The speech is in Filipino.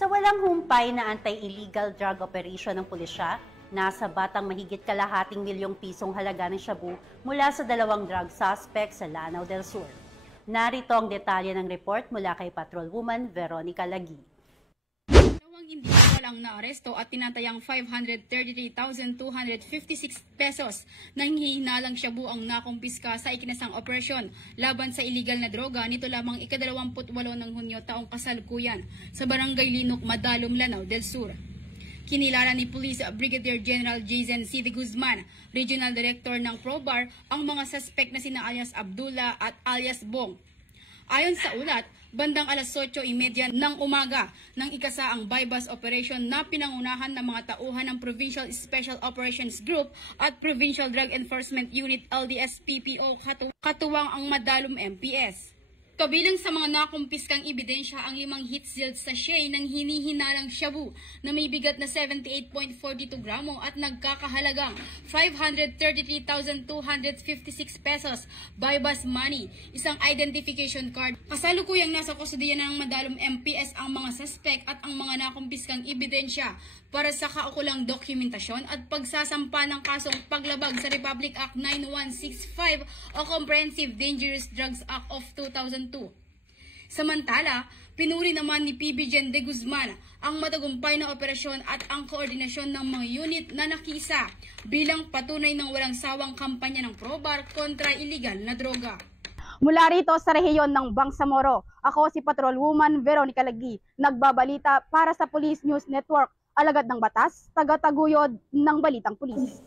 Sa walang humpay na anti-illegal drug operation ng pulisya, nasa batang mahigit kalahating milyong pisong halaga ng shabu mula sa dalawang drug suspect sa Lanao del Sur. Narito ang detalye ng report mula kay Patrolwoman Veronica Lagi. Dalawang individual ang naaresto at tinatayang 533,256 pesos nang hihinalang shabu ang nakumpiska sa ikinasang operasyon laban sa illegal na droga nito lamang ika-28 ng Hunyo taong kasalukuyan sa Barangay Linok, Madalom, Lanao del Sur. Kinilala ni Police Brigadier General Jason C. de Guzman, Regional Director ng PROBAR, ang mga suspect na sina alias Abdullah at alias Bong. Ayon sa ulat, bandang alas 8:30 ng umaga nang ikasa ang bypass operation na pinangunahan ng mga tauhan ng Provincial Special Operations Group at Provincial Drug Enforcement Unit LDS-PPO katuwang ang Madalom MPS. Kabilang sa mga nakumpiskang ebidensya ang 5 heat sealed sachet ng hinihinalang shabu na may bigat na 78.42 gramo at nagkakahalagang 533,256 pesos, bypass money, isang identification card. Kasalukuyang nasa kustudiya ng Madalom MPS ang mga suspect at ang mga nakumpiskang ebidensya para sa kaukulang dokumentasyon at pagsasampa ng kasong paglabag sa Republic Act 9165 o Comprehensive Dangerous Drugs Act of 2002. Samantala, pinuri naman ni PB Gen de Guzman ang matagumpay na operasyon at ang koordinasyon ng mga unit na nakiisa bilang patunay ng walang sawang kampanya ng PROBAR kontra illegal na droga. Mula rito sa rehiyon ng Bangsamoro, ako si Patrolwoman Veronica Lagi, nagbabalita para sa Police News Network, alagad ng batas, taga-taguyod ng Balitang Pulis.